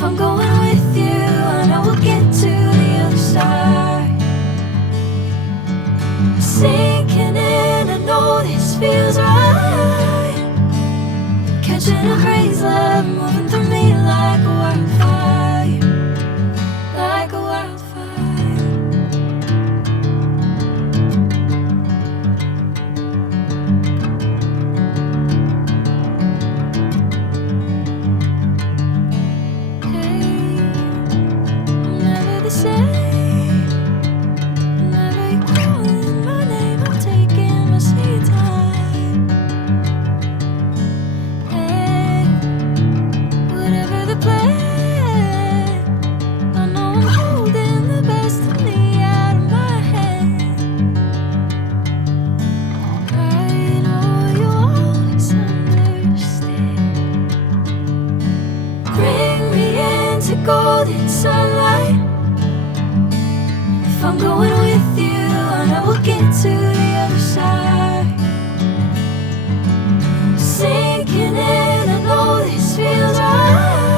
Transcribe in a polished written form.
If I'm going with you, I know we'll get to the other side. Sinking in, I know this feels right. Catching a crazy love, moving through me like a wildfire, like a wildfire. Hey, I'm never the same. Whenever you're calling my name, I'm taking my sweet time. Hey, whatever the plan, I know I'm holding the best of me out of my hand. I know you always understand. Bring me into golden sunlight. If I'm going with you, I know we'll get to the other side. Sinking in, I know this feels right.